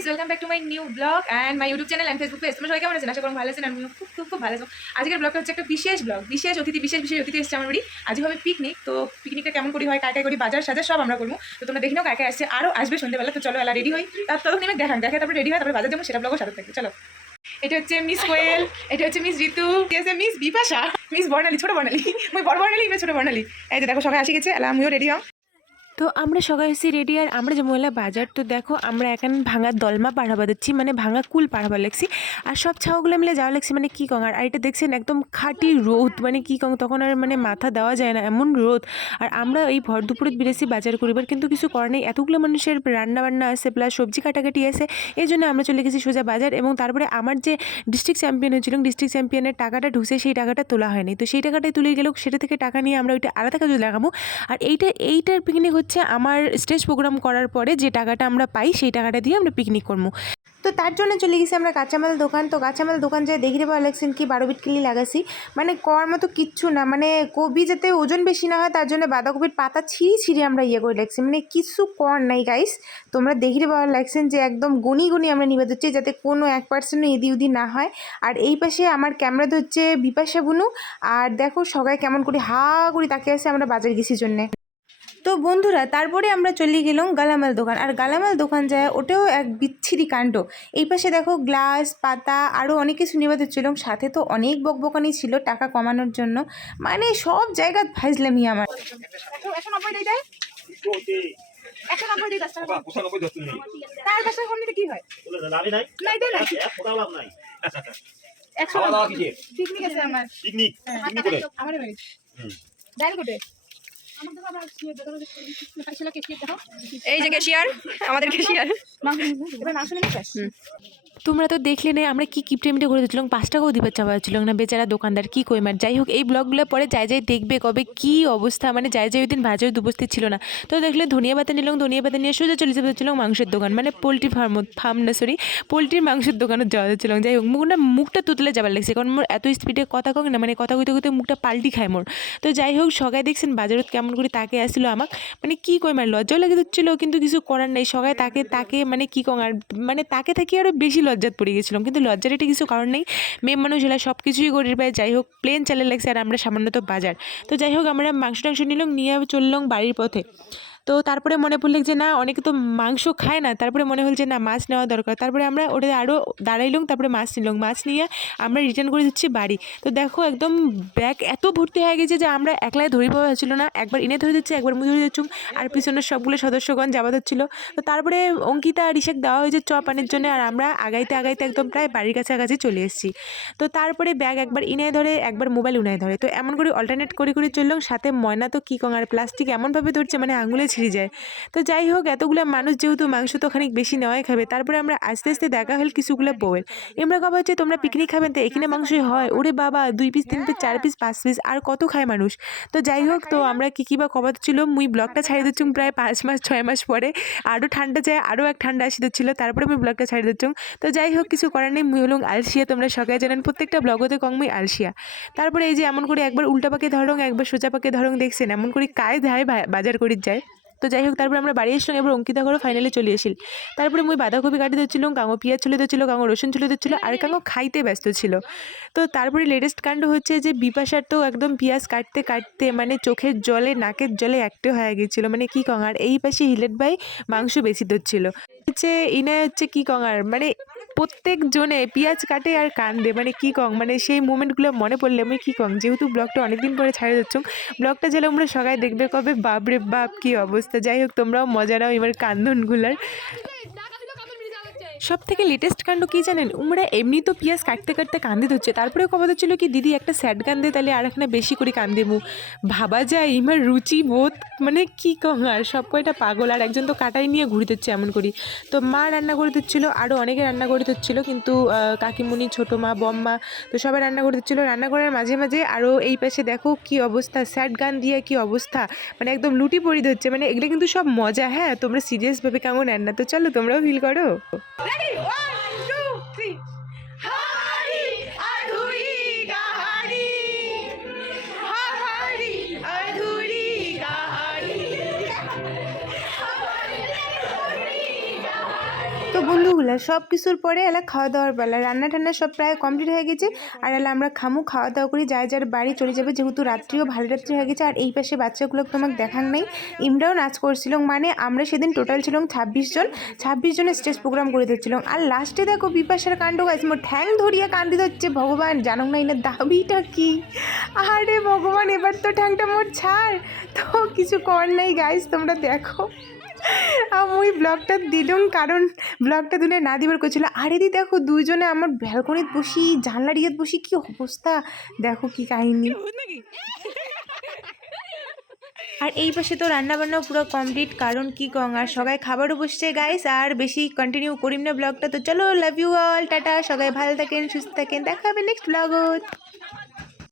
Guys, welcome back to my new blog and my YouTube channel and Facebook page. তোমরা সবাই কেমন আছেন? আশা করি ভালো আছেন। আমিও খুব ভালো আছো। আজকের ব্লগটা হচ্ছে একটা বিশেষ ব্লগ, বিশেষ অতিথি এসছে আমার বাড়ি। আজকে হবে পিকনিক। তো পিকনিকটা কেমন করি হয়, কায় করি, বাজার সাজার সব আমরা করবো। তো তোমরা দেখে নাও কায় আসছে, আরও আসবে সন্ধ্যেবেলা। তো চলো এলা রেডি হই, ততক্ষণ আমি দেখে তারপরে রেডি হয়, তারপরে বাজার যাবো, সেটা ব্লগও সাথে থাকবে। চলো। এটা হচ্ছে মিস কোয়েল, এটা হচ্ছে মিস ঋতু, মিস বিপাশা, মিস বর্ণালী, ছোট বর্ণালী, মই বড় বর্ণালী, ইমে ছোট বর্ণালী। এই যে দেখো সবাই আসি গেছে, এলা আমিও রেডি হও। তো আমরা সবাই এসেছি রেডি। আর আমরা যে মহিলা বাজার, তো দেখো আমরা এখন ভাঙা দলমা পাড়াবা দিচ্ছি, মানে ভাঙা কুল পাড়াবা লাগছি। আর সব ছাওগুলো মিলে যাওয়া লাগছি, মানে কী কং। আর এটা দেখছেন একদম খাঁটি রোদ, মানে কী কং, তখন আর মানে মাথা দেওয়া যায় না, এমন রোদ। আর আমরা এই ভর দুপুরে বেরেছি বাজার করিবার, কিন্তু কিছু করার নেই, এতগুলো মানুষের রান্না বান্না আছে, প্লাস সবজি কাটাকাটি আছে। এই জন্য আমরা চলে গেছি সোজা বাজার। এবং তারপরে আমার যে ডিস্ট্রিক্ট চ্যাম্পিয়ন হয়েছিল, ডিস্ট্রিক্ট চ্যাম্পিয়নের টাকাটা ঢুকছে, সেই টাকাটা তোলা হয়নি। তো সেই টাকাটাই তুলে গেল, সেটা থেকে টাকা নিয়ে আমরা ওইটা আলাদা কাজে লাগাবো। আর এইটার পিকনিক হচ্ছে আমার স্টেজ প্রোগ্রাম করার পরে যে টাকাটা আমরা পাই, সেই টাকাটা দিয়ে আমরা পিকনিক করবো। তো তার জন্য চলে গেছি আমরা কাঁচামাল দোকান। তো কাঁচামাল দোকান যায় দেখতে পাওয়া লাগছেন কি 12 বিট কিলি লাগাছি, মানে করার মতো কিচ্ছু না। মানে কবি যাতে ওজন বেশি না হয় তার জন্য বাঁধাকপির পাতা ছিঁড়ে আমরা করে লাগছি, মানে কিছু কর নাই গাইস। তোমরা দেখতে পাওয়া লাগছেন যে একদম গুনি আমরা নিবে দিচ্ছি, যাতে কোনো 1% এদি উদি না হয়। আর এই পাশে আমার ক্যামেরা হচ্ছে বিপাশা বুনু। আর দেখো সবাই কেমন করে হা করে তাকিয়ে আছে আমরা বাজার গেছি জন্যে। তো বন্ধুরা, তারপরে আমরা চলে গেলাম গালামাল দোকান। আর গালামাল দোকান যায়, ওটাও এক বিচ্ছিরি কাণ্ড। এই পাশে দেখো গ্লাস, পাতা, আরও অনেক কিছু নিয়ে ছিলাম। সাথে তো অনেক বকবকানি ছিল টাকা কমানোর জন্য, মানে সব জায়গা ভাজলামই আমার। এই যে ক্যাশিয়ার, আমাদের ক্যাশিয়ার। তোমরা তো দেখলে না আমরা কি কিপটেমিটে করে দিচ্ছিলাম, 5 টাকাও দিবার চাওয়া ছিল না বেচারা দোকানদার, কি কইমার। যাই হোক, এই ব্লগগুলো পরে যাই দেখবে কবে কি অবস্থা, মানে যাই ওই দিন বাজারে উপস্থিত ছিল না। তো দেখলে ধনিয়া পাতা নিলাম, ধনিয়া পাতা নিয়ে সোজা চলে যাচ্ছিলাম মাংসের দোকান, মানে পোলট্রি ফার্ম না, সরি, পোলট্রির মাংসের দোকানে যাওয়া যাচ্ছিলাম। যাই হোক, মুখটা তুতলে যাবার লাগছে, কারণ মোর এত স্পিডে কথা কম না, মানে কথা কইতে মুখটা পাল্টি খায় মোর। তো যাই হোক, সবাই দেখছেন বাজারত কেমন করে তাকে আসছিল আমাক, মানে কি কইমার লজ্জাও লাগে দিচ্ছিল, কিন্তু কিছু করার নেই। সবাই তাকে মানে কি কং, আর মানে তাকে থাকি আরও বেশি লজ্জাত পড়ে গেছিলাম, কিন্তু লজ্জার এটা কিছু কারণ নেই, মেয়ে মানুষ এলা সব কিছুই করির পায়। যাই হোক, প্লেন চালে লাগছে আর আমরা সামান্য তো বাজার। তো যাই হোক, আমরা মাংস টাংস নিলাম, নিয়ে চললাম বাড়ির পথে। তো তারপরে মনে পড়ল যে না, অনেকে তো মাংস খায় না, তারপরে মনে হল যে না, মাছ নেওয়া দরকার। তারপরে আমরা ওটা আরও দাঁড়াইলাম, তারপরে মাছ নিলাম, মাছ নিয়ে আমরা রিটার্ন করে দিচ্ছি বাড়ি। তো দেখো একদম ব্যাগ এত ভর্তি হয়ে গেছে যে আমরা একলাই ধরে পাওয়া হচ্ছিল না, একবার এনে ধরে দিচ্ছি, একবার মুখে ধরে দিচ্ছুম, আর পিছনের সবগুলো সদস্যগণ যাওয়া হচ্ছিল। তো তারপরে অঙ্কিতা আর ইশাক দেওয়া হয়েছে চপ আনার জন্য, আর আমরা আগাইতে একদম প্রায় বাড়ির কাছাকাছি চলে এসেছি। তো তারপরে ব্যাগ একবার ইনে ধরে, একবার মোবাইল উনায় ধরে, তো এমন করে অল্টারনেট করে চললাম। সাথে ময়না তো কী কং, আর প্লাস্টিক এমনভাবে ধরছে মানে আঙুলে ছিঁড়ে যায়। তো যাই হোক, এতগুলো মানুষ যেহেতু মাংস তো খানিক বেশি নেওয়াই খাবে। তারপরে আমরা আস্তে দেখা হল কিছুগুলো বউয়ের, এমরা কবা হচ্ছে তোমরা পিকনিক খাবেন, তো এখানে মাংসই হয়, ওরে বাবা 2 পিস 3 পিস 4 পিস 5 পিস, আর কত খায় মানুষ। তো যাই হোক, তো আমরা কি বা কবা ছিল, মুই ব্লগটা ছাড়ি দিচ্ছুম প্রায় 5 মাস 6 মাস পরে, আরও ঠান্ডা যায়, আরও এক ঠান্ডা আসি দিচ্ছিল, তারপরে মুই ব্লগটা ছাড়ি দিচ্ছুম। তো যাই হোক, কিছু করার নেই, মুই হলুম আলসিয়া। তোমরা সকালে জানেন প্রত্যেকটা ব্লগতে কং মুই আলসিয়া। তারপরে এই যে এমন করে একবার উল্টা পাকে ধরং, একবার সোজা পাকে ধরং, দেখছেন এমন করে কায় ধায় বাজার করি যায়। তো যাই হোক, তারপরে আমরা বাড়ি এসলাম, এবার অঙ্কিতা ঘরে ফাইনালি চলে আসিল। তারপরে মুই বাঁধাকপি কাটি দিচ্ছিলাম, কাঙো পেঁয়াজ চলে দিচ্ছিল, কাঙো রসুন চলে দিচ্ছিল, আর কাঙো খাইতে ব্যস্ত ছিল। তো তারপরে লেটেস্ট কাণ্ড হচ্ছে যে বিপাশার তো একদম পেঁয়াজ কাটতে মানে চোখের জলে নাকের জলে একটা হয়ে গেছিলো, মানে কি কং। আর এই পাশে হিলেট ভাই মাংস বেশি দিচ্ছিল, হচ্ছে ইনা হচ্ছে কি কং, আর মানে প্রত্যেক জনে পেঁয়াজ কাটে আর কান্দে, মানে কি কং, মানে সেই মুমেন্টগুলো মনে পড়লে আমি কি কং। যেহেতু ব্লগটা অনেকদিন পরে ছাড়ে যাচ্ছ, ব্লগটা যেন আমরা সবাই দেখবে কবে, বাপরে বাপ কি অবস্থা। যাই হোক, তোমরাও মজা নাও এবার কান্দনগুলার। সব থেকে লেটেস্ট কাণ্ড কি জানেন, উমরা এমনি তো পেঁয়াজ কাটতে কান্দে হচ্ছে, তারপরে কথা হচ্ছিল কি দিদি একটা স্যাড গান দে, তাহলে আর এখানে বেশি করে কান্দেমু। ভাবা যায় ইমার রুচি বোধ, মানে কি কং। আর সব কয়টা পাগল, আর একজন তো কাটাই নিয়ে ঘুরে দিচ্ছে এমন করি। তো মা রান্না করে দিচ্ছিলো, আরও অনেকে রান্না করে দিচ্ছিলো, কিন্তু কাকিমুনি, ছোটো মা, বম্মা, তো সবাই রান্না করে দিচ্ছিলো। রান্না করার মাঝে আরও এই পাশে দেখো কি অবস্থা, স্যাড গান দিয়ে কি অবস্থা, মানে একদম লুটি পড়ি ধরছে। মানে এগুলো কিন্তু সব মজা, হ্যাঁ, তোমরা সিরিয়াসভাবে কেমন নেন না। তো চলো তোমরাও ফিল করো। Ready? 1, 2, 3. হাড়ি আধুরি গাহাড়ি, হাড়ি আধুরি গাহাড়ি। তো বন্ধুগুলা সব কিছুর পরে এলা খাওয়া দাওয়ার বেলা রান্না টান্না সব প্রায় কমপ্লিট হয়ে গেছে। আর এলা আমরা খাওয়া দাওয়া করি, যার যার বাড়ি চলে যাবে, যেহেতু রাত্রিও ভালো রাত্রি হয়ে গেছে। আর এই পাশে বাচ্চাগুলো তোমাকে দেখান নাই, ইমরাও নাচ করছিল। মানে আমরা সেদিন টোটাল ছিলাম 26 জনের স্টেজ প্রোগ্রাম করে দিচ্ছিল। আর লাস্টে দেখো বিপাশার কাণ্ড গাছ, মোর ঠ্যাং ধরিয়া কান্দি হচ্ছে। ভগবান জানো না এনার দাবিটা কি। আরে ভগবান, এবার তো ঠ্যাংটা মোর ছাড়। তো কিছু কর নাই গাইজ, তোমরা দেখো। আমি ব্লগটা দিলাম কারণ ব্লগটা দিলে না দিবার করছিল। আরে দি দেখো দুইজনে আমার ব্যালকনিত বসি, জানলার ইয়েত বসি, কি অবস্থা দেখো, কি কাহিনী। আর এই পাশে তো রান্না বান্না পুরো কমপ্লিট, কারণ কি কং আর সবাই খাবারও বসছে গাইস। আর বেশি কন্টিনিউ করিম না ব্লগটা। তো চলো, লাভ ইউ অল, টাটা, সবাই ভালো থাকেন, সুস্থ থাকেন, দেখা হবে নেক্সট ব্লগত।